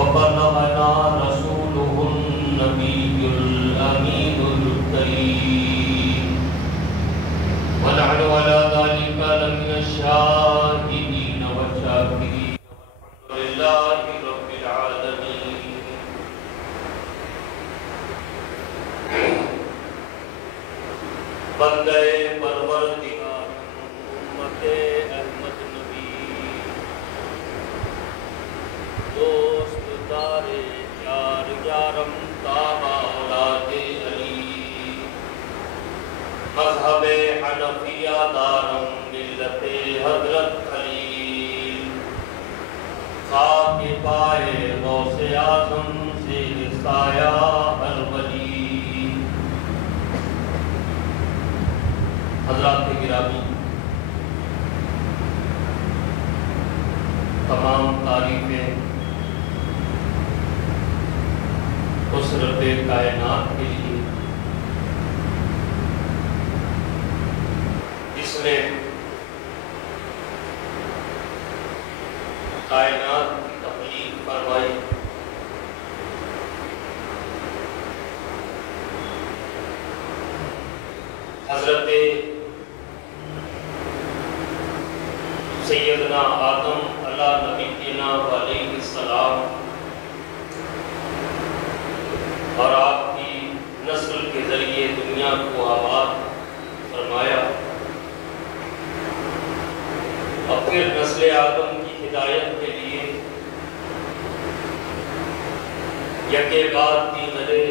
وبلغنا رسوله النبي الأمين الكريم ونحن على ذلك لمن الشاهدين والشاكرين والحمد لله رب العالمين. بندے پروردگار امت احمد نبی دوست دارے یار یارم تابا اولاد علی مذہب حنفیہ دارم ملت حضرت خلیل خاک پائے غوث اعظم سے سایہ ہر ولی. حضرات گرامی، تمام تعریفیں اس رب کائنات کے لیے جس نے کائنات کی تخلیق فرمائی، حضرت سیدنا آدم علیہ نبینا علیہ السلام اور آپ کی نسل کے ذریعے دنیا کو آباد فرمایا، اور پھر نسل آدم کی ہدایت کے لیے یکے بعد دیگرے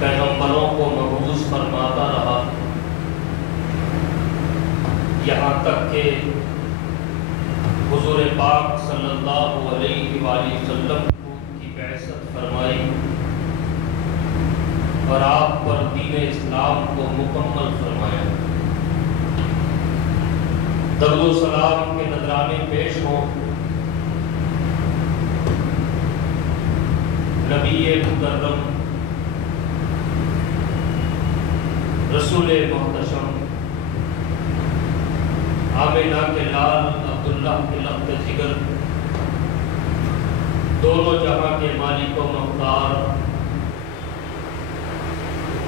پیغمبروں کو مبعوث فرماتا رہا، یہاں تک کہ حضور پاک صلی اللہ علیہ وآلہ وسلم کی بعثت فرمائی اور آپ پر دین اسلام کو مکمل فرمایا. درود و سلام کے نذرانے پیش ہوں نبی مکرم رسول محتشم آمینہ کے لال عبداللہ کے لخت جگر دونوں جہاں کے مالک و مختار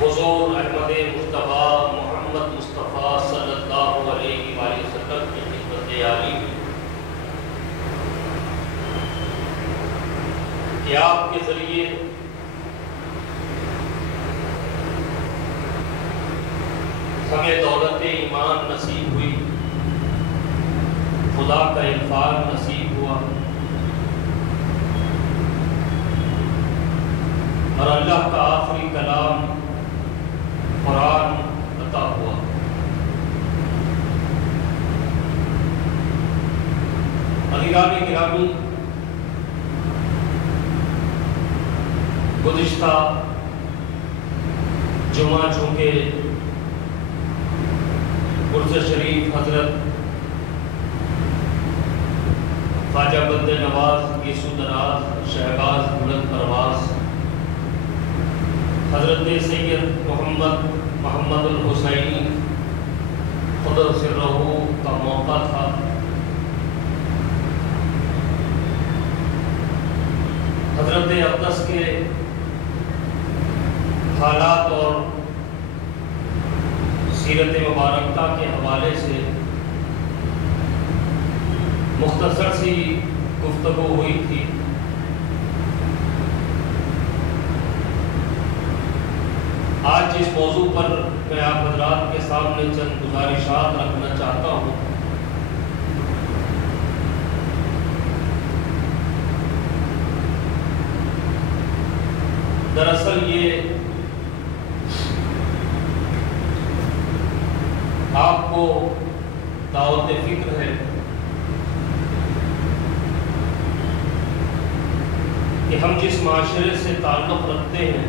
حضور احمد مصطفیٰ محمد مصطفیٰ صلی اللہ علیہ وآلہ وسلم کی خدمت عالی میں کہ آپ کے ذریعے ہمیں دولت ایمان نصیب ہوئی، خدا کا عرفان نصیب ہوا، اور اللہ کا آخری کلام قرآن عطا ہوا. عزیزان گرامی، گزشتہ جمعہ چونکہ عرس شریف حضرت خواجہ بند نواز گیسو دراز شہباز بلند پرواز حضرت سید محمد الحسینی قدس سرہ کا موقع تھا، حضرت اقدس کے حالات اور سیرت مبارکہ کے حوالے سے مختصر سی گفتگو ہوئی تھی. آج جس موضوع پر میں آپ حضرات کے سامنے چند گزارشات رکھنا چاہتا ہوں، دراصل یہ آپ کو دعوت فکر ہے کہ ہم جس معاشرے سے تعلق رکھتے ہیں،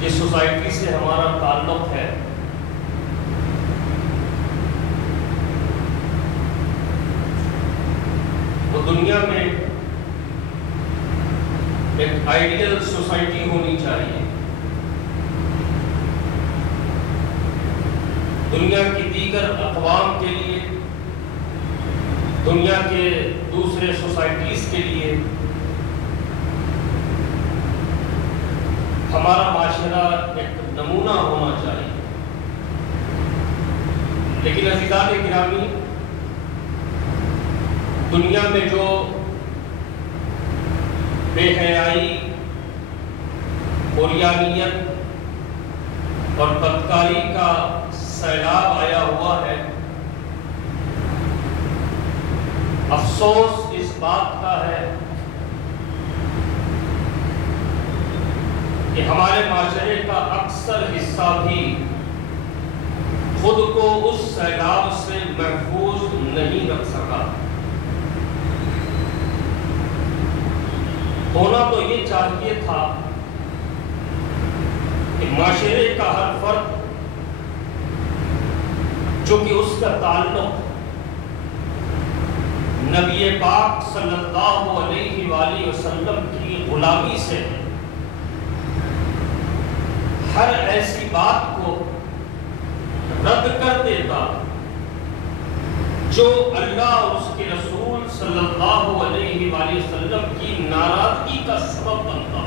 جس سوسائٹی سے ہمارا تعلق ہے، وہ دنیا میں ایک آئیڈیل سوسائٹی ہونی چاہیے. دنیا کی دیگر اقوام کے لیے دنیا کے دوسرے سوسائٹیز کے لیے ہمارا معاشرہ ایک نمونہ ہونا چاہیے. لیکن عزیزان گرامی، دنیا میں جو بے حیائی، عریانیت اور بدکاری کا سیلاب آیا ہوا ہے، افسوس اس بات کا ہے کہ ہمارے معاشرے کا اکثر حصہ بھی خود کو اس سیلاب سے محفوظ نہیں رکھ سکا. ہونا تو یہ چاہیے تھا کہ معاشرے کا ہر فرد جو کہ اس کا تعلق نبی پاک صلی اللہ علیہ وآلہ وسلم کی غلامی سے ہے، ہر ایسی بات کو رد کر دیتا جو اللہ اور اس کے رسول صلی اللہ علیہ وآلہ وسلم کی ناراضگی کا سبب بنتا.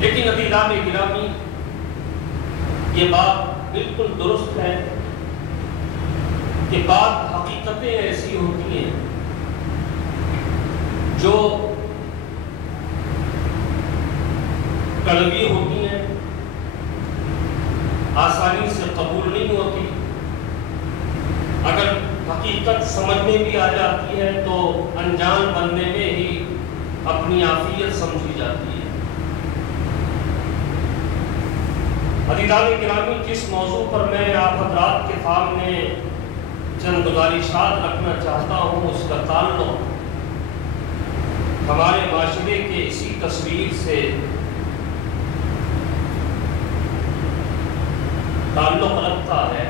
لیکن عزیزان گرامی، یہ بات بالکل درست ہے کہ بعض حقیقتیں ایسی ہوتی ہیں جو کڑوی ہوتی ہیں، آسانی سے قبول نہیں ہوتی. اگر حقیقت سمجھ میں بھی آ جاتی ہے تو انجان بننے میں ہی اپنی عافیت سمجھی جاتی ہے. عزیزان گرامی، جس موضوع پر میں آپ حضرات کے سامنے چند گزارشات رکھنا چاہتا ہوں، اس کا تعلق ہمارے معاشرے کے اسی تصویر سے تعلق رکھتا ہے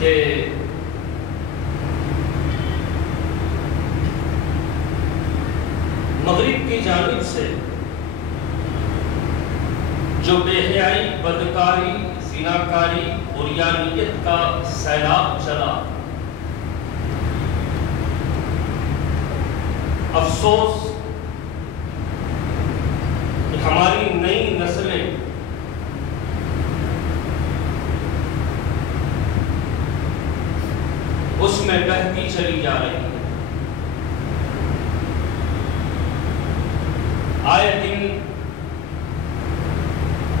کہ مغرب کی جانب سے جو بے حیائی، بدکاری، زناکاری، عریانیت کا سیلاب چلا، افسوس کہ ہماری نئی نسلیں اس میں بہتی چلی جا رہی ہیں. آئے دن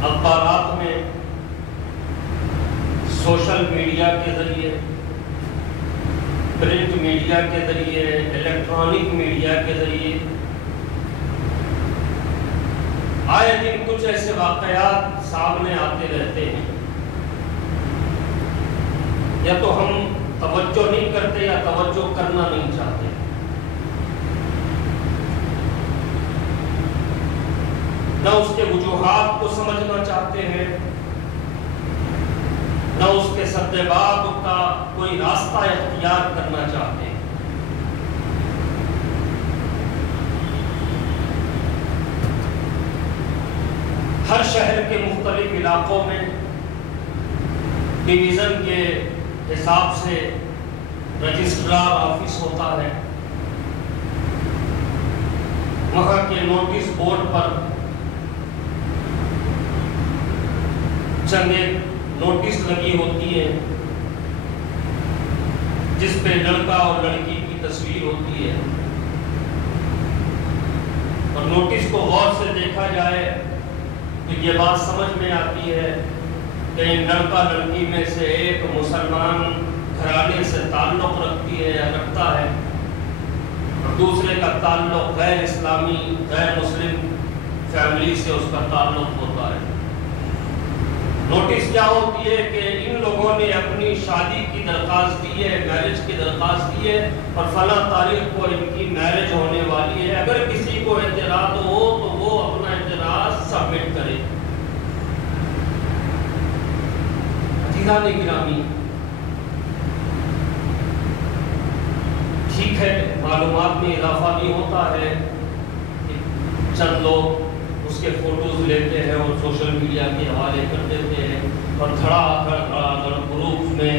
اخبارات میں، سوشل میڈیا کے ذریعے، پرنٹ میڈیا کے ذریعے، الیکٹرانک میڈیا کے ذریعے آئے دن کچھ ایسے واقعات سامنے آتے رہتے ہیں. یا تو ہم توجہ نہیں کرتے یا توجہ کرنا نہیں چاہتے. نہ اس کے وجوہات کو سمجھنا چاہتے ہیں، نہ اس کے سدباب کا کوئی راستہ اختیار کرنا چاہتے ہیں. ہر شہر کے مختلف علاقوں میں ڈویژن کے حساب سے رجسٹرار آفس ہوتا ہے. وہاں کے نوٹس بورڈ پر چند ایک نوٹس لگی ہوتی ہے جس پہ لڑکا اور لڑکی کی تصویر ہوتی ہے. اور نوٹس کو غور سے دیکھا جائے تو یہ بات سمجھ میں آتی ہے کہ لڑکا لڑکی میں سے ایک مسلمان گھرانے سے تعلق رکھتا ہے اور دوسرے کا تعلق غیر اسلامی، غیر مسلم فیملی سے اس کا تعلق ہوتا ہے. نوٹس کیا ہوتی ہے کہ ان لوگوں نے اپنی شادی کی درخواست دی ہے، میرج کی درخواست دی ہے اور فلاں تاریخ کو ان کی میرج ہونے والی ہے. اگر کسی کو اعتراض ہو تو وہ اپنا اعتراض سبمٹ کرے. عزیزان گرامی، ٹھیک ہے معلومات میں اضافہ بھی ہوتا ہے، چند لوگ اس کے فوٹوز لیتے ہیں اور سوشل میڈیا کے حوالے کر دیتے ہیں اور کھڑا کر گروپس میں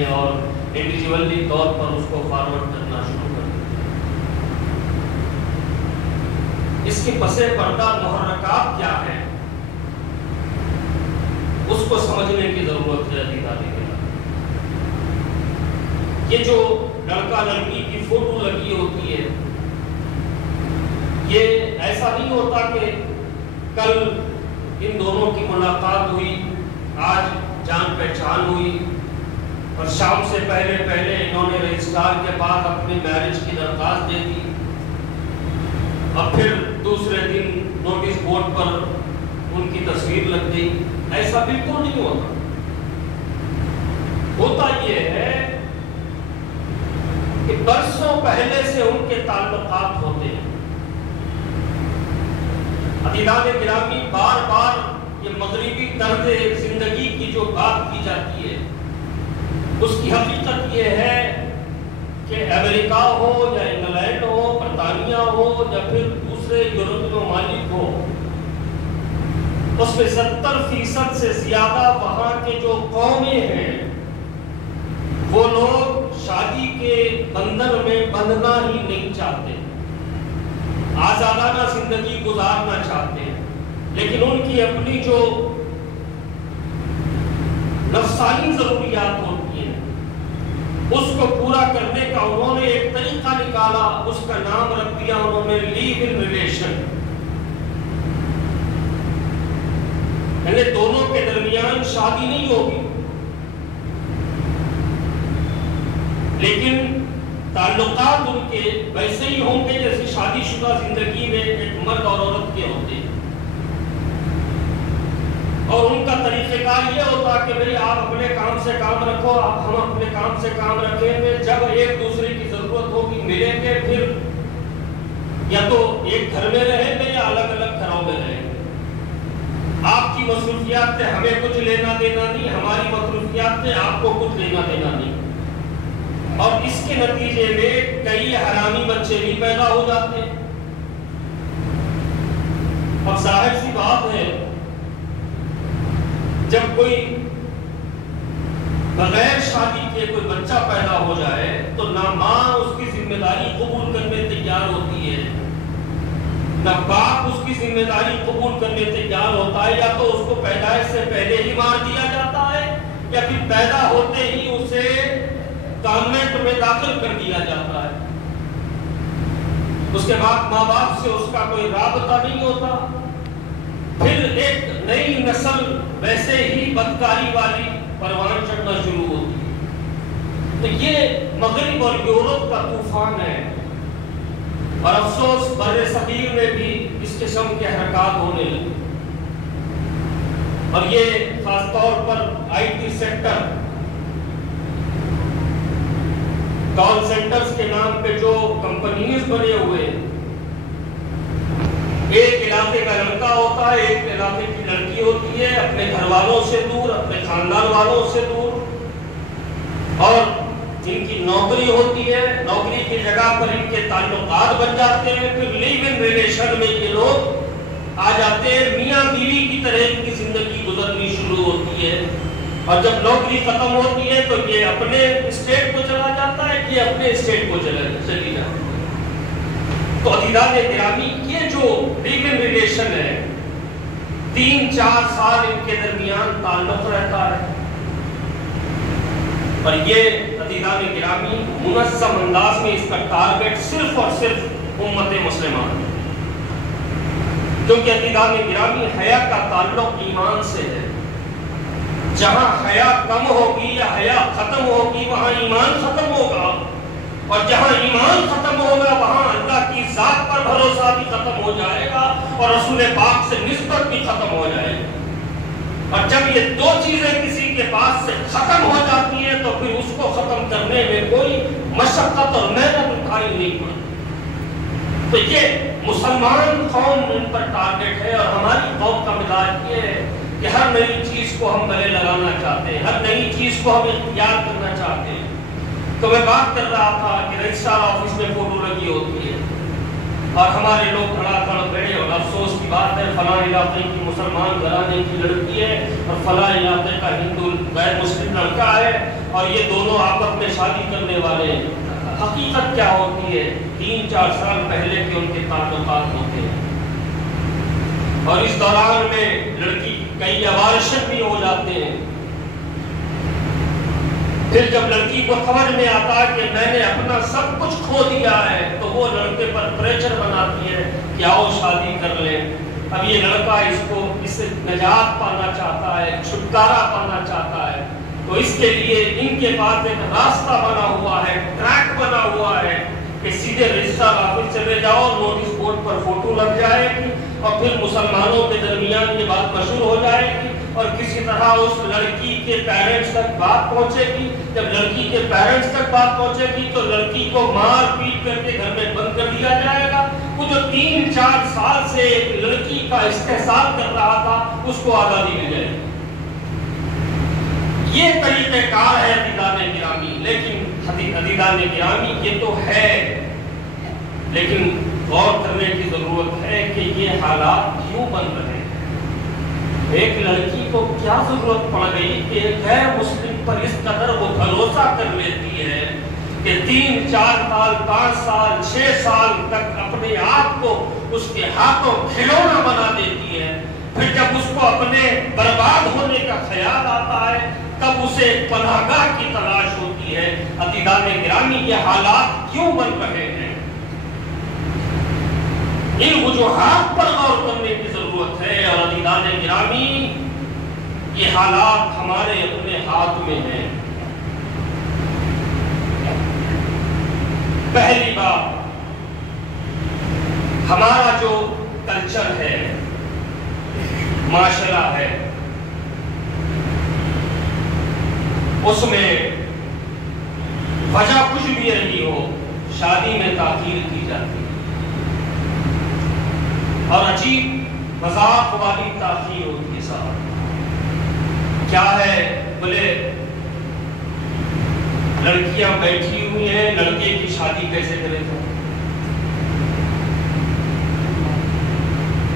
انڈیویجولی طور پر اس کو فارورڈ کرنا شروع کر دیا۔ اس کے پس پردہ محرکات کیا ہیں اس کو سمجھنے کی ضرورت ہے۔ یہ جو لڑکا لڑکی کی فوٹو لگی ہوتی ہے، یہ ایسا نہیں ہوتا کہ کل ان دونوں کی ملاقات ہوئی، آج جان پہچان ہوئی اور شام سے پہلے انہوں نے رجسٹرار کے بعد اپنی میرج کی درخواست دے دی، اور پھر دوسرے دن نوٹس بورڈ پر ان کی تصویر لگ گئی۔ ایسا بالکل نہیں ہوتا۔ ہوتا یہ ہے کہ برسوں پہلے سے ان کے تعلقات ہوتے ہیں۔ عزیزان گرامی، بار بار یہ مغربی طرز زندگی کی جو بات کی جاتی ہے، اس کی حقیقت یہ ہے کہ امریکہ ہو یا انگلینڈ ہو، برطانیہ ہو یا پھر دوسرے یورپی ممالک ہو، اس میں 70% سے زیادہ وہاں کے جو قومیں ہیں وہ لوگ شادی کے بندھن میں بندھنا ہی نہیں چاہتے، آزادانہ زندگی گزارنا چاہتے ہیں، لیکن ان کی اپنی جو نفسانی ضروریات ہوتی ہیں اس کو پورا کرنے کا انہوں نے ایک طریقہ نکالا، اس کا نام رکھ دیا انہوں نے لیو ان ریلیشن۔ یعنی دونوں کے درمیان شادی نہیں ہوگی، لیکن تعلقات ان کے ویسے ہی ہوں گے جیسے شادی شدہ زندگی میں ایک مرد اور عورت کے ہوتے ہیں، اور ان کا طریقہ کار یہ ہوتا کہ بھئی آپ اپنے کام سے کام رکھو، ہم اپنے کام سے کام رکھیں گے، جب ایک دوسرے کی ضرورت ہوگی ملیں گے، پھر یا تو ایک گھر میں رہیں گے یا الگ الگ گھروں میں رہیں گے۔ آپ کی مصروفیات سے ہمیں کچھ لینا دینا نہیں، ہماری مصروفیات سے آپ کو کچھ لینا دینا نہیں، اور اس کے نتیجے میں کئی حرامی بچے بھی پیدا ہو جاتے ہیں۔ اب ظاہر سی بات ہے جب کوئی بغیر شادی کے کوئی بچہ پیدا ہو جائے تو نہ ماں اس کی ذمہ داری قبول کرنے تیار ہوتی ہے، نہ باپ اس کی ذمہ داری قبول کرنے تیار ہوتا ہے، یا تو اس کو پیدائش سے پہلے ہی مار دیا جاتا ہے یا پھر پیدا ہوتے ہی اسے کانوینٹ میں داخل کر دیا جاتا ہے۔ اس کے بعد ماں باپ سے اس کا کوئی رابطہ نہیں ہوتا، پھر ایک نئی نسل ویسے ہی بدکاری والی پروان چڑھنا شروع ہوتی ہے۔ تو یہ مغرب اور یورپ کا طوفان ہے، اور افسوس بر صغیر میں بھی اس قسم کے حرکات ہونے لگے، اور یہ خاص طور پر IT sector, call centres کے نام پہ جو کمپنیز بنے ہوئے ہیں، ایک علاقے کا لڑکا ہوتا ہے، ایک علاقے کی لڑکی ہوتی ہے، اپنے گھر والوں سے دور، اپنے خاندان والوں سے دور، اور جن کی نوکری ہوتی ہے، نوکری کی جگہ پر ان کے تعلقات بن جاتے ہیں، پھر لیو ان ریلیشن میں یہ لوگ آ جاتے ہیں، میاں بیوی کی طرح ان کی زندگی گزرنی شروع ہوتی ہے، اور جب نوکری ختم ہوتی ہے تو یہ اپنے اسٹیٹ کو چلا جاتا ہے، یہ اپنے اسٹیٹ کو چلی جاتی ہے۔ تو عزیزان گرامی، یہ جو لیو ان ریلیشن ہے 3-4 سال ان کے درمیان تعلق رہتا ہے، اور یہ عزیزان گرامی منظم انداز میں اس کا ٹارگٹ صرف اور صرف امت مسلمان ہے، کیونکہ عزیزان گرامی حیا کا تعلق ایمان سے ہے۔ جہاں حیا کم ہوگی یا حیا ختم ہوگی وہاں ایمان ختم ہوگا، اور جہاں ایمان ختم ہوگا وہاں اللہ کی ذات پر بھروسہ بھی ختم ہو جائے گا، اور رسول پاک سے نسبت بھی ختم ہو جائے گی۔ اور جب یہ دو چیزیں کسی کے پاس سے ختم ہو جاتی ہیں تو پھر اس کو ختم کرنے میں کوئی مشقت اور محنت اٹھانی نہیں پڑتی۔ تو یہ مسلمان قوم ان پر ٹارگٹ ہے، اور ہماری قوم کا مزاج یہ ہے کہ ہر نئی چیز کو ہم گلے لگانا چاہتے ہیں، ہر نئی چیز کو ہم اختیار کرنا چاہتے ہیں۔ تو میں بات کر رہا تھا کہ رجسٹرار آفس میں فوٹو لگی ہوتی ہے، اور ہمارے لوگ کھڑا کھڑ گئے اور افسوس کی بات ہے فلاں علاقے کی مسلمان گھرانے کی لڑکی ہے اور فلاں علاقے کا ہندو غیر مسلم لڑکا ہے اور یہ دونوں آپس میں شادی کرنے والے ہیں۔ حقیقت کیا ہوتی ہے؟ 3-4 سال پہلے کے ان کے تعلقات ہوتے ہیں اور اس دوران میں لڑکی کئی ابارشن بھی ہو جاتے ہیں۔ پھر جب لڑکی کو سمجھ میں آتا کہ میں نے اپنا سب کچھ کھو دیا ہے تو وہ لڑکے پر پریشر بناتی ہے کہ آؤ شادی کر لیں۔ اب یہ لڑکا اس سے نجات پانا چاہتا ہے، چھٹکارا پانا چاہتا ہے، تو اس کے لیے ان کے پاس ایک راستہ بنا ہوا ہے، ٹریک بنا ہوا ہے کہ سیدھے رجسٹر آفس چلے جاؤ، نوٹس بورڈ پر فوٹو لگ جائے گی اور پھر مسلمانوں کے درمیان یہ بات مشہور ہو جائے گی اور کسی طرح اس لڑکی کے پیرنٹس تک بات پہنچے گی۔ جب لڑکی کے پیرنٹس تک بات پہنچے گی تو لڑکی کو مار پیٹ کر کے گھر میں بند کر دیا جائے گا۔ وہ جو 3-4 سال سے ایک لڑکی کا استحصال کر رہا تھا اس کو آزادی مل جائے گی۔ یہ طریقہ کار ہے عزیزان گرامی، لیکن عزیزان گرامی یہ تو ہے، لیکن غور کرنے کی ضرورت ہے کہ یہ حالات کیوں بن رہے ہیں۔ ایک لڑکی کو کیا ضرورت پڑ گئی کہ غیر مسلم پر اس قدر وہ بھروسہ کر لیتی ہے کہ 3-4 سال 5 سال 6 سال تک اپنے آپ کو اس کے ہاتھوں کھلونا بنا دیتی ہے، پھر جب اس کو اپنے برباد ہونے کا خیال آتا ہے تب اسے پناہ گاہ کی تلاش ہوتی ہے۔ عزیزان گرامی یہ حالات کیوں بن رہے ہیں؟ ان وجوہات پر غور کرنے کی ضرورت ہے اور عزیزان گرامی یہ حالات ہمارے اپنے ہاتھ میں ہیں۔ پہلی بات، ہمارا جو کلچر ہے، معاشرہ ہے، اس میں وجہ کچھ بھی رہی ہو شادی میں تاخیر کی جاتی ہے اور عجیب مذاق والی تاخیر ہوتی ہے۔ صاحب کیا ہے؟ بولے لڑکیاں بیٹھی ہوئی ہیں، لڑکے کی شادی کیسے کرے گا؟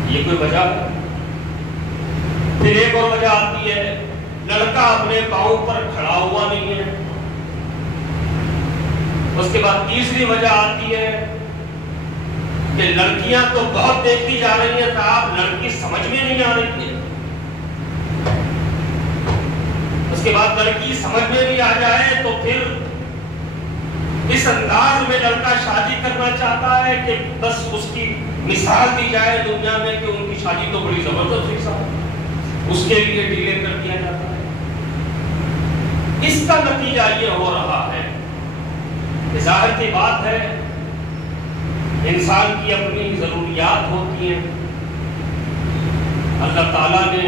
یہ کوئی وجہ ہے؟ پھر ایک اور وجہ آتی ہے، لڑکا اپنے پاؤں پر کھڑا ہوا نہیں ہے۔ اس کے بعد تیسری وجہ آتی ہے کہ لڑکیاں تو بہت دیکھتی جا رہی ہیں صاحب، لڑکی سمجھ میں نہیں آ رہی ہے۔ اس کے بعد لڑکی سمجھ میں بھی آ جائے تو پھر اس انداز میں لڑکا شادی کرنا چاہتا ہے کہ بس اس کی مثال دی جائے دنیا میں کہ ان کی شادی تو بڑی زبردست ہوئی صاحب، اس کے لیے ڈیلے کر دیا جاتا ہے۔ اس کا نتیجہ یہ ہو رہا ہے کہ ظاہر کی بات ہے انسان کی اپنی ضروریات ہوتی ہیں، اللہ تعالیٰ نے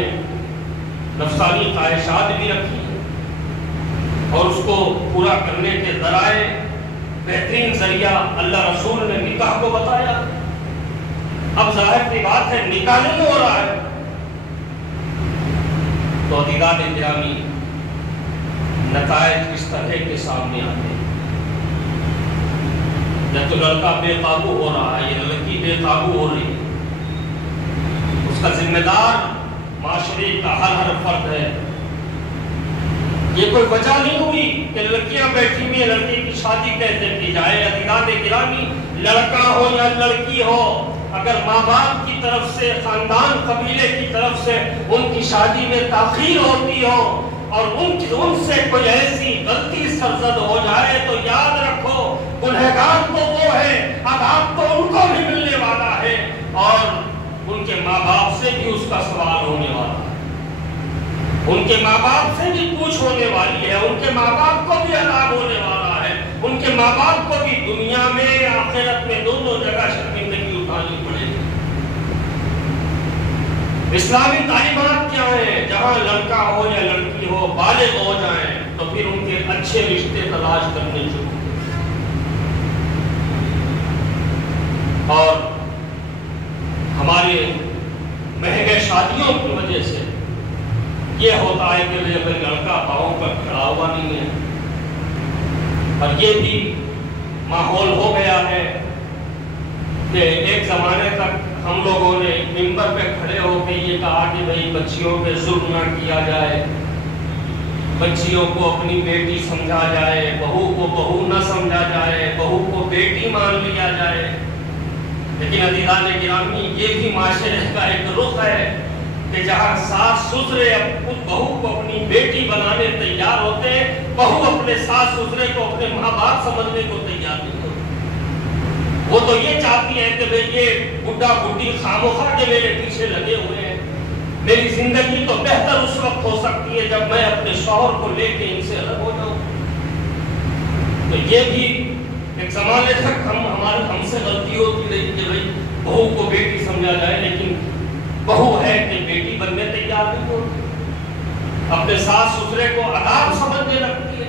نفسانی خواہشات بھی رکھی ہیں اور اس کو پورا کرنے کے ذرائع بہترین ذریعہ اللہ رسول نے نکاح کو بتایا۔ اب ظاہر کی بات ہے نکاح نہیں ہو رہا ہے تو عزیزان گرامی نتائج اس طرح کے سامنے آتے ہیں، یا تو لڑکا بے قابو ہو رہا ہے یا لڑکی بے قابو ہو رہی ہے، اس کا ذمہ دار معاشرے کا ہر فرد ہے۔ یہ کوئی وجہ نہیں ہوئی کہ لڑکیاں بیٹھی ہوئی ہیں، لڑکی کی شادی کیسے کی جائے۔ عزیزان گرامی لڑکا ہو یا لڑکی ہو، اگر ماں باپ کی طرف سے، خاندان قبیلے کی طرف سے ان کی شادی میں تاخیر ہوتی ہو اور ان سے کوئی ایسی غلطی سرزد ہو جائے تو یاد رکھو گنہگار تو وہ ہے، عذاب تو ان کو بھی ملنے والا ہے اور ان کے ماں باپ سے بھی اس کا سوال ہونے والا ہے، ان کے ماں باپ سے بھی پوچھ ہونے والی ہے، ان کے ماں باپ کو بھی عذاب ہونے والا ہے، ان کے ماں باپ کو بھی دنیا میں آخرت میں دونوں جگہ شرمندگی اٹھانی پڑے گی۔ اسلامی تعلیمات کیا ہیں؟ جہاں لڑکا ہو یا لڑکی ہو بالغ ہو جائیں تو پھر ان کے اچھے رشتے تلاش کرنے شروع، اور ہمارے مہنگے شادیوں کی وجہ سے یہ ہوتا ہے کہ جب لڑکا پاؤں پر کھڑا ہوا نہیں ہے، اور یہ بھی ماحول ہو گیا ہے کہ ایک زمانے تک ہم لوگوں نے ممبر پہ کھڑے ہو کے یہ کہا کہ بھئی بچیوں پہ ظلم نہ کیا جائے، بچیوں کو اپنی بیٹی سمجھا جائے، بہو کو بہو نہ سمجھا جائے، بہو کو بیٹی مان لیا جائے۔ لیکن عزیزان گرامی، یہ بھی معاشرے کا ایک رخ ہے کہ جہاں ساس سسرے خود بہو کو اپنی بیٹی بنانے تیار ہوتے ہیں، بہو اپنے ساس سسرے کو اپنے ماں باپ سمجھنے کو تیار نہیں ہوتے۔ وہ تو یہ چاہتی ہے کہ بھئی یہ بڈھا بڈھی خاموخواہ کے میرے پیچھے لگے ہوئے ہیں، میری زندگی تو بہتر اس وقت ہو سکتی ہے جب میں اپنے شوہر کو لے کے ان سے الگ ہو جاؤں۔ تو یہ بھی ایک زمانے تک ہم سے غلطی ہوتی رہی کہ بھئی بہو کو بیٹی سمجھا جائے، لیکن بہو ہے کہ بیٹی بننے تیار نہیں ہوتی، اپنے ساس سسرے کو عذاب سمجھنے لگتی ہے۔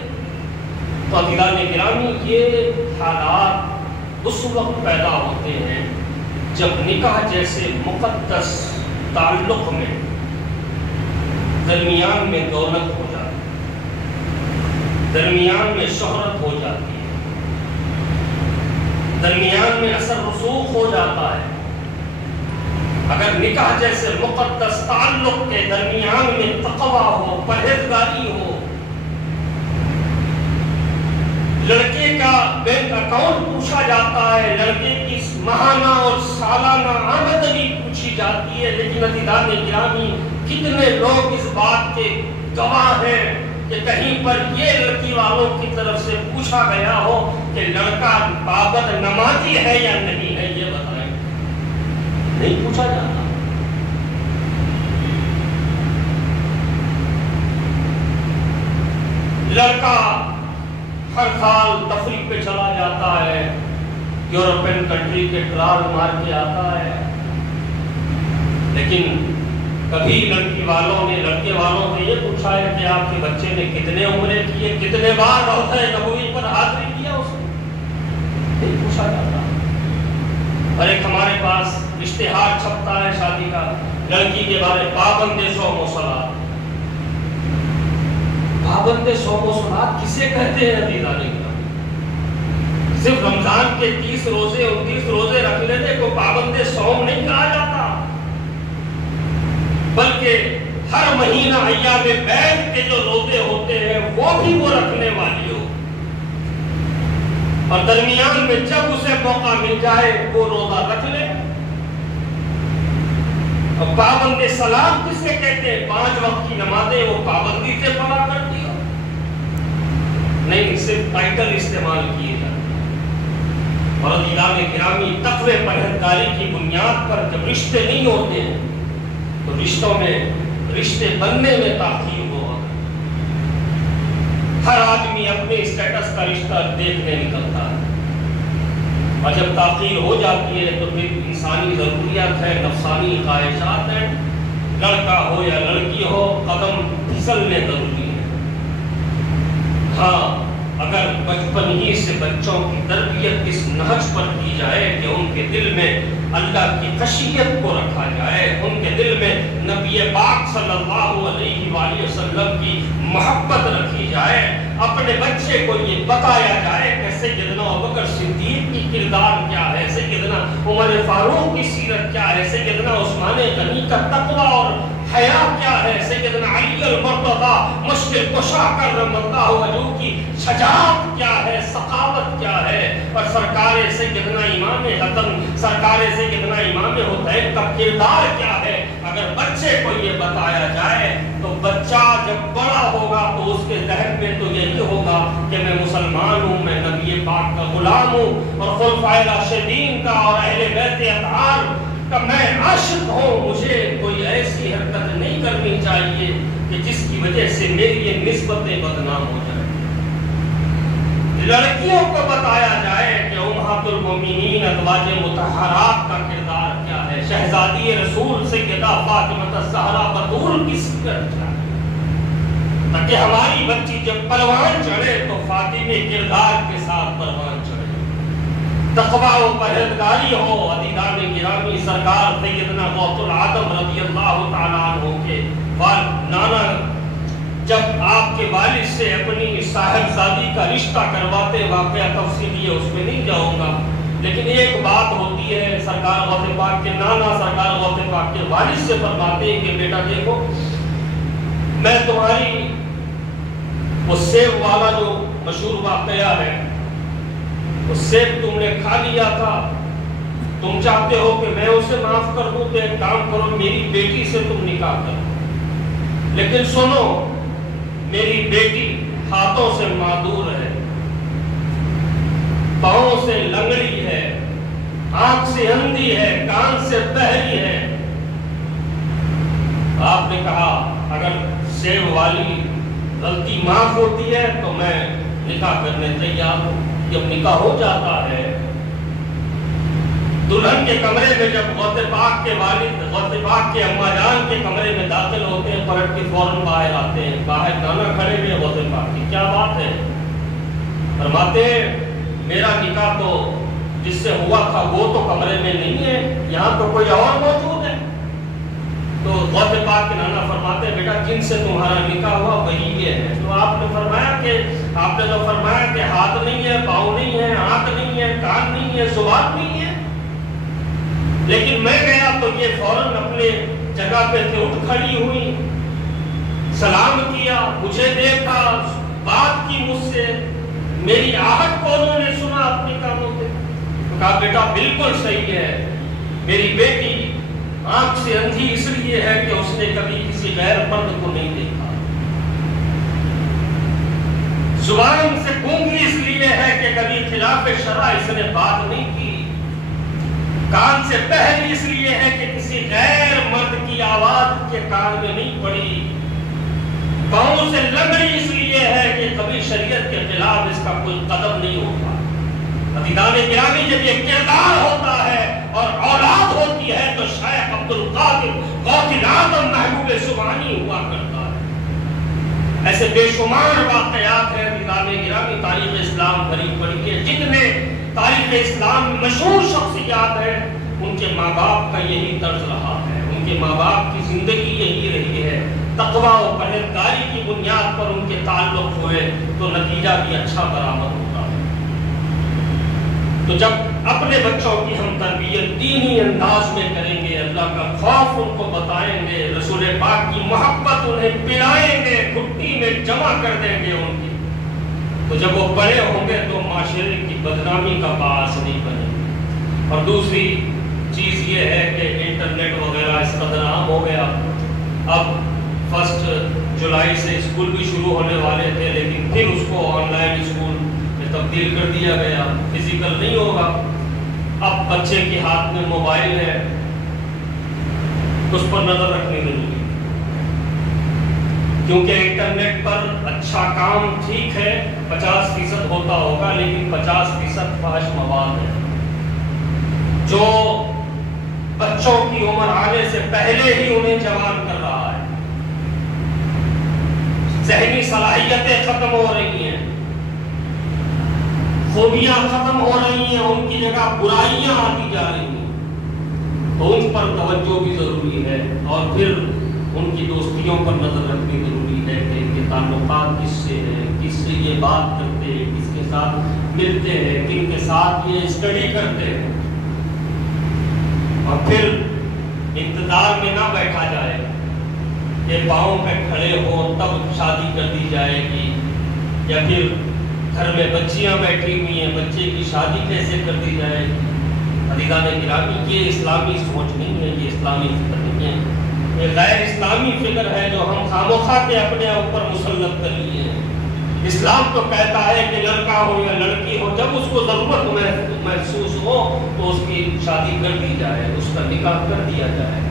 تو عزیزان گرامی، یہ حالات اس وقت پیدا ہوتے ہیں جب نکاح جیسے مقدس تعلق میں درمیان میں دولت ہو جاتی ہے، درمیان میں شہرت ہو جاتی ہے، درمیان میں اثر رسوخ ہو جاتا ہے۔ اگر نکاح جیسے مقدس تعلق کے درمیان میں تقوی ہو، پرہیزگاری ہو، لڑکے کا بینک اکاؤنٹ پوچھا جاتا ہے، لڑکے کی ماہانہ اور سالانہ آمدنی پوچھی جاتی ہے، لیکن عزیزان گرامی، کتنے لوگ اس بات کے گواہ ہیں کہ کہیں پر یہ لڑکی والوں کی طرف سے پوچھا گیا ہو کہ لڑکا پابند نمازی ہے یا نہیں ہے، یہ بتائیں؟ نہیں پوچھا جاتا۔ لڑکا ہر سال تفریح پہ چلا جاتا ہے، یورپین کنٹری کے ٹرال مار کے آتا ہے، لیکن کبھی لڑکی والوں نے لڑکے والوں نے یہ پوچھا ہے کہ آپ کے بچے نے کتنے عمرے کیے، کتنے بار روضہ نبوی پر حاضری کیا، اس نے نہیں پوچھا جاتا۔ اور ایک ہمارے پاس اشتہار چھپتا ہے شادی کا، لڑکی کے بارے پابند صوم و صلات۔ پابند صوم و صلات کسے کہتے ہیں عزیزان گرامی؟ صرف رمضان کے 30 روزے 29 روزے رکھ لینے کو پابند صوم نہیں کہا جاتا، بلکہ ہر مہینہ ایام بیت کے جو روزے ہوتے ہیں وہ بھی وہ رکھنے والی ہو، اور درمیان میں جب اسے موقع مل جائے وہ روزہ رکھ لے۔ اور پابند صلات کسے کہتے ہیں؟ 5 وقت کی نمازیں وہ پابندی سے پڑھا کرتی ہو، نہیں صرف ٹائٹل استعمال کیے جاتے۔ اور عزیزان گرامی، تقوی پرہیزگاری کی بنیاد پر جب رشتے نہیں ہوتے ہیں تو رشتوں میں رشتے بننے میں تاخیر ہوا۔ ہر آدمی اپنے اسٹیٹس کا رشتہ دیکھنے نکلتا ہے، اور جب تاخیر ہو جاتی ہے تو پھر انسانی ضروریات ہے، نفسانی خواہشات ہیں، لڑکا ہو یا لڑکی ہو قدم پھسلنے ضروری ہے۔ ہاں، اگر بچپن ہی سے بچوں کی تربیت اس نہج پر کی جائے کہ ان کے دل میں اللہ کی خشیت کو رکھا جائے، ان کے دل میں نبی پاک صلی اللہ علیہ وآلہ وسلم کی محبت رکھی جائے، اپنے بچے کو یہ بتایا جائے کہ سیدنا ابوبکر صدیق کی کردار کیا ہے، سیدنا عمر فاروق کی سیرت کیا ہے، سیدنا عثمان غنی کا تقوی اور حیا کیا ہے، سیدنا علی المرتضی مشکل کشا کرم اللہ وجہہ کی شجاعت کیا ہے، سخاوت کیا ہے، اور سرکار سیدنا امام حسن، سرکار سیدنا امام حسین کا کردار کیا ہے۔ اگر بچے کو یہ بتایا جائے تو بچہ جب بڑا ہوگا تو اس کے ذہن میں تو یہی ہوگا کہ میں مسلمان ہوں، میں نبی پاک کا غلام ہوں، اور خلفائے راشدین کا اور اہل بیت اطہار کہ میں عاشق ہوں، مجھے کوئی ایسی حرکت نہیں کرنی چاہیے کہ جس کی وجہ سے میری یہ نسبتیں بدنام ہو جائیں۔ لڑکیوں کو بتایا جائے کہ امہات المومنین ازواج مطہرات کا کردار کیا ہے، شہزادی رسول سیدہ فاطمہ الزہرا بطول کی سیرت کیا ہے، تاکہ ہماری بچی جب پروان چڑھے تو فاطمہ کردار کے ساتھ پروان چڑھے، تقوی و پرہیزگاری ہو۔ عزیزان گرامی، سرکار سیدنا غوث العظم رضی اللہ تعالیٰ عنہ کے نانا جب آپ کے والد سے اپنی صاحبزادی کا رشتہ کرواتے، واقعہ تفصیلی ہے اس میں نہیں جاؤں گا، لیکن ایک بات ہوتی ہے، سرکار غوث پاک کے نانا سرکار غوث پاک کے والد سے فرماتے ہیں کہ بیٹا دیکھو، میں تمہاری وہ سیب والا جو مشہور واقعہ ہے، وہ سیب تم نے کھا لیا تھا، تم چاہتے ہو کہ میں اسے معاف کر دوں، تو ایک کام کرو، میری بیٹی سے تم نکاح کرو، لیکن سنو، میری بیٹی ہاتھوں سے معذور ہے، پاؤں سے لنگڑی ہے، آنکھ سے اندھی ہے، کان سے بہری ہے۔ آپ نے کہا اگر سیب والی غلطی معاف ہوتی ہے تو میں نکاح کرنے تیار ہوں۔ جب نکاح ہو جاتا ہے، دلہن کے کمرے میں جب غوث پاک کے والد غوث پاک کے اماں جان کے کمرے میں داخل ہوتے ہیں، پلٹ کے فوراً باہر آتے ہیں، باہر نانا کھڑے ہوئے غوث پاک کی کیا بات ہے؟ فرماتے ہیں میرا نکاح تو جس سے ہوا تھا وہ تو کمرے میں نہیں ہے، یہاں تو کوئی اور موجود ہے۔ تو غوث پاک کے نانا فرماتے ہیں بیٹا جن سے تمہارا نکاح ہوا وہی یہ ہے۔ تو آپ نے تو فرمایا کہ ہاتھ نہیں ہے، پاؤں نہیں ہے، آنکھ نہیں ہے، کان نہیں ہے، زبان نہیں ہے، لیکن میں گیا تو یہ فوراً اپنے جگہ پہ سے اٹھ کھڑی ہوئی، سلام کیا، مجھے دیکھا، بات کی مجھ سے، میری آہٹ کو انہوں نے سنا اپنے کانوں سے۔ کہا بیٹا بالکل صحیح ہے، میری بیٹی آنکھ سے اندھی اس لیے ہے کہ اس نے کبھی کسی غیر مرد کو نہیں دیکھا، زبان سے گونگی اس لیے ہے کہ کبھی خلاف شرع اس نے بات نہیں کی، کان سے بہری اس لیے ہے کہ کسی غیر مرد کی آواز کے کان میں نہیں پڑی، پاؤں سے لنگڑی اس لیے ہے کہ کبھی شریعت کے خلاف اس کا کوئی قدم نہیں ہوتا۔ عزیزان گرامی جب یہ کردار ہوتا ہے اور اولاد ہوتی ہے تو شیخ عبد القادر غوث اعظم محبوب سبحانی ہوا کرتا ہے۔ ایسے بے شمار واقعات ہیں عزیزان گرامی، تاریخ اسلام بھری پڑی ہے، جتنے تاریخ اسلام میں مشہور شخصیات ہیں ان کے ماں باپ کا یہی طرز رہا ہے، ان کے ماں باپ کی زندگی یہی رہی ہے، تقویٰ و پرہیزگاری کی بنیاد پر ان کے تعلق ہوئے تو نتیجہ بھی اچھا برآمد ہوتا ہے۔ تو جب اپنے بچوں کی ہم تربیت دینی انداز میں کریں گے، اللہ کا خوف ان کو بتائیں گے، رسول پاک کی محبت انہیں پلائیں گے، گھٹی میں جمع کر دیں گے ان کی، تو جب وہ بڑے ہوں گے تو معاشرے کی بدنامی کا باعث نہیں بنے گے۔ اور دوسری چیز یہ ہے کہ انٹرنیٹ وغیرہ اس قدر عام ہو گیا، اب 1 جولائی سے اسکول بھی شروع ہونے والے تھے، لیکن پھر اس کو آن لائن اسکول میں تبدیل کر دیا گیا، فزیکل نہیں ہوگا۔ اب بچے کے ہاتھ میں موبائل ہے، اس پر نظر رکھنی ضروری ہے، کیونکہ انٹرنیٹ پر اچھا کام ٹھیک ہے 50% ہوتا ہوگا، لیکن 50% فحش مواد ہے جو بچوں کی عمر آنے سے پہلے ہی انہیں جوان کر رہا ہے۔ ذہنی صلاحیتیں ختم ہو رہی ہیں، خوبیاں ختم ہو رہی ہیں، ان کی جگہ برائیاں آتی جا رہی ہیں، تو ان پر توجہ بھی ضروری ہے، اور پھر ان کی دوستیوں پر نظر رکھنی ضروری ہے کہ ان کے تعلقات کس سے ہیں، کس سے یہ بات کرتے ہیں، کس کے ساتھ ملتے ہیں، کن کے ساتھ یہ اسٹڈی کرتے ہیں، اور پھر انتظار میں نہ بیٹھا جائے کہ پاؤں پہ کھڑے ہو تب شادی کر دی جائے گی، یا پھر گھر میں بچیاں بیٹھی ہوئی ہیں، بچے کی شادی کیسے کر دی جائے گی۔ عزیزان گرامی یہ اسلامی سوچ نہیں ہے، یہ اسلامی فکر نہیں ہے، یہ غیر اسلامی فکر ہے جو ہم خامخواہ کے اپنے اوپر مسلط کر لیے ہیں۔ اسلام تو کہتا ہے کہ لڑکا ہو یا لڑکی ہو، جب اس کو ضرورت محسوس ہو تو اس کی شادی کر دی جائے، اس کا نکاح کر دیا جائے،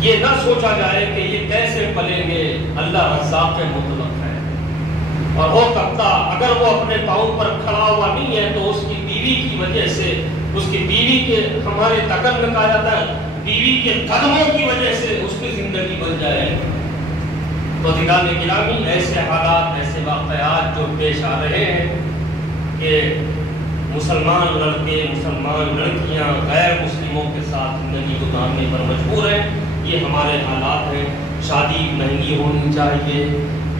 یہ نہ سوچا جائے کہ یہ کیسے پلیں گے۔ اللہ رزاق مطلق ہے، اور ہو سکتا اگر وہ اپنے پاؤں پر کھڑا ہوا نہیں ہے تو اس کی بیوی کی وجہ سے، اس کی بیوی کے ہمارے تکر میں کہا جاتا ہے بیوی کے قدموں کی وجہ سے اس کی زندگی بن جائے۔ تو عزیزان گرامی ایسے حالات، ایسے واقعات جو پیش آ رہے ہیں کہ مسلمان لڑکے، مسلمان لڑکیاں غیر مسلموں کے ساتھ زندگی گزارنے پر مجبور ہیں، یہ ہمارے حالات ہیں۔ شادی مہنگی ہونی چاہیے،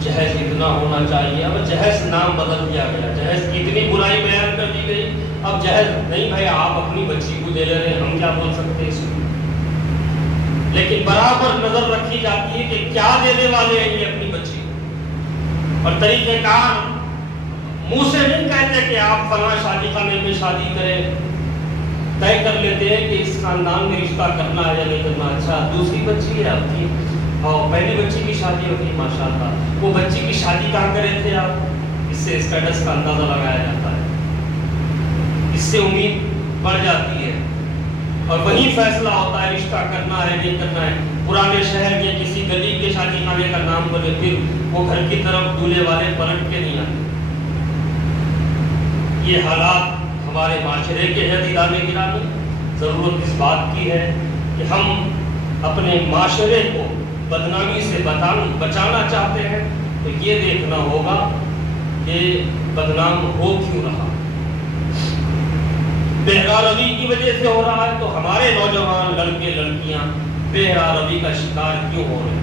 جہیز اتنا ہونا چاہیے، اب جہیز نام بدل دیا گیا، جہیز کی اتنی برائی بیان کر دی گئی، اب جہیز نہیں بھائی آپ اپنی بچی کو دے لے رہے ہیں، ہم کیا بول سکتے اس میں؟ لیکن برابر نظر رکھی جاتی ہے کہ کیا دینے والے ہیں یہ اپنی بچی کو، اور طریقہ کار منہ سے نہیں کہتے کہ آپ فلاں شادی خانے میں شادی کریں، طے کر لیتے ہیں کہ اس خاندان میں رشتہ کرنا ہے یا نہیں کرنا۔ اچھا دوسری بچی ہے آپ کی اور پہلی بچی کی شادی ہو گئی ماشاءاللہ، وہ بچی کی شادی کہاں کرے تھے آپ؟ اس سے اسٹیٹس کا اندازہ لگایا جاتا ہے، اس سے امید بڑھ جاتی ہے، اور وہی فیصلہ ہوتا ہے رشتہ کرنا ہے نہیں کرنا ہے۔ پرانے شہر کے کسی گلی کے شادی خانے کا نام بولے پھر وہ گھر کی طرف دولہے والے پلٹ کے نہیں آتے۔ یہ حالات ہمارے معاشرے کے ہیں دیدان گرامی۔ ضرورت اس بات کی ہے کہ ہم اپنے معاشرے کو بدنامی سے بچانا چاہتے ہیں تو یہ دیکھنا ہوگا کہ بدنام ہو کیوں رہا، بہرا روی کی وجہ سے ہو رہا ہے تو ہمارے نوجوان لڑکے لڑکیاں بہرا روی کا شکار کیوں ہو رہے ہیں؟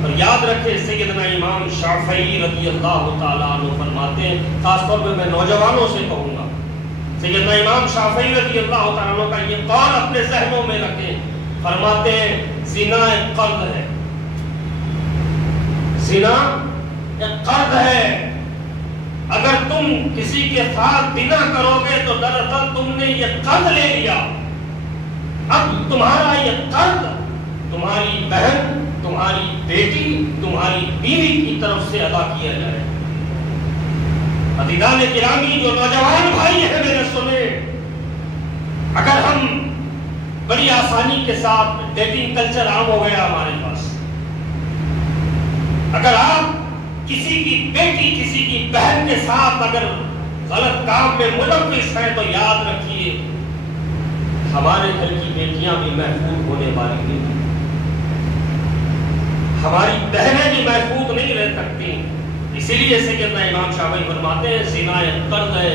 اور یاد رکھیں سیدنا امام شافعی رضی اللہ تعالیٰ عنہ فرماتے ہیں، خاص طور پہ میں نوجوانوں سے کہوں گا، سیدنا امام شافعی رضی اللہ تعالیٰ عنہ کا یہ قول اپنے ذہنوں میں رکھیں، فرماتے ہیں زنا ایک قرض ہے، زنا ایک قرض ہے، اگر تم کسی کے ساتھ زنا کرو گے تو دراصل تم نے یہ قرض لے لیا، اب تمہارا یہ قرض تمہاری بہن، تمہاری بیٹی، تمہاری بیوی کی طرف سے ادا کیا جائے۔ عزیزان گرامی جو نوجوان بھائی ہیں میرے سنے، اگر ہم بڑی آسانی کے ساتھ ڈیٹنگ کلچر عام ہو گیا ہمارے پاس، اگر آپ کسی کی بیٹی کسی کی بہن کے ساتھ اگر غلط کام میں ملوث ہیں تو یاد رکھیے ہمارے گھر کی بیٹیاں بھی محفوظ ہونے والی نہیں، ہماری بہنیں بھی محفوظ نہیں رہ سکتی۔ اسی لیے سیدنا امام شافعی فرماتے ہیں زنا ایک قرض ہے،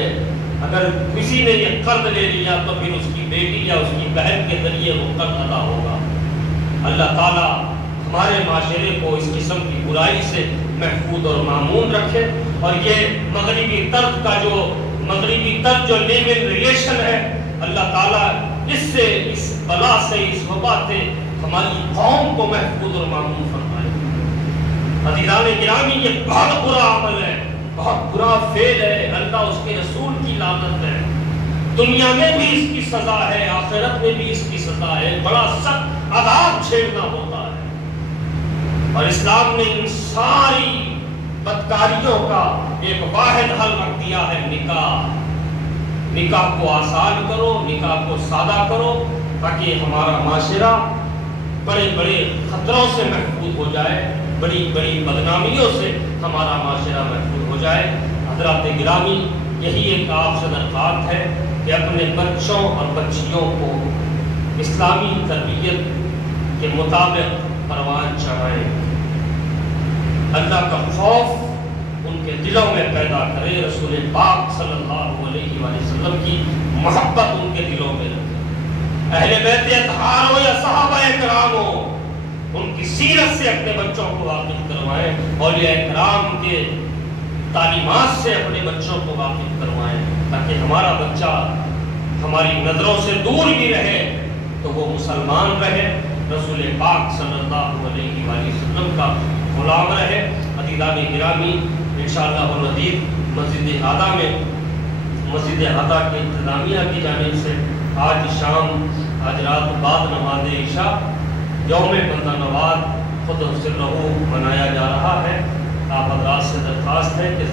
اگر کسی نے یہ قرض لے لیا تو پھر اس کی بیٹی یا اس کی بہن کے ذریعے وہ قرض ادا ہوگا۔ اللہ تعالیٰ ہمارے معاشرے کو اس قسم کی برائی سے محفوظ اور معمون رکھے، اور یہ مغربی طرز کا جو لیو ان ریلیشن ہے، اللہ تعالیٰ اس سے، اس بلا سے، اس وبا سے ہماری قوم کو محفوظ اور معمون فرمائے۔ عزیزان گرامی یہ بہت برا عمل ہے، بہت برا فعل ہے، اللہ اس کے رسول کی لعنت ہے، دنیا میں بھی اس کی سزا ہے، آخرت میں بھی اس کی سزا ہے، بڑا سخت عذاب جھیلنا ہوتا ہے۔ اور اسلام نے ان ساری بدکاریوں کا ایک واحد حل رکھ دیا ہے، نکاح۔ نکاح کو آسان کرو، نکاح کو سادہ کرو، تاکہ ہمارا معاشرہ بڑے بڑے خطروں سے محفوظ ہو جائے، بڑی بڑی بدنامیوں سے ہمارا معاشرہ محفوظ ہو جائے۔ حضرات گرامی، یہی ایک آپ سے درخواست ہے کہ اپنے بچوں اور بچیوں کو اسلامی تربیت کے مطابق پروان چڑھائیں، اللہ کا خوف ان کے دلوں میں پیدا کرے، رسول پاک صلی اللہ علیہ وآلہ وسلم کی محبت ان کے دلوں میں رکھے، اہل بیت اطہار ہو یا صحابہ کرام ہو، ان کی سیرت سے اپنے بچوں کو واقف کروائیں، اولیاء کرام کے تعلیمات سے اپنے بچوں کو واقف کروائیں، تاکہ ہمارا بچہ ہماری نظروں سے دور بھی رہے تو وہ مسلمان رہے، رسول پاک صلی اللہ علیہ وآلہ وسلم کا غلام رہے۔ عزیزان گرامی، انشاءاللہ العزیز مسجد ہادہ میں، مسجد ہادہ کے انتظامیہ کی جانب سے آج شام، آج رات بعد نماز عشاء یوم بندہ نواز خود سرہ منایا جا رہا ہے۔ آپ حضرات سے درخواست ہے کہ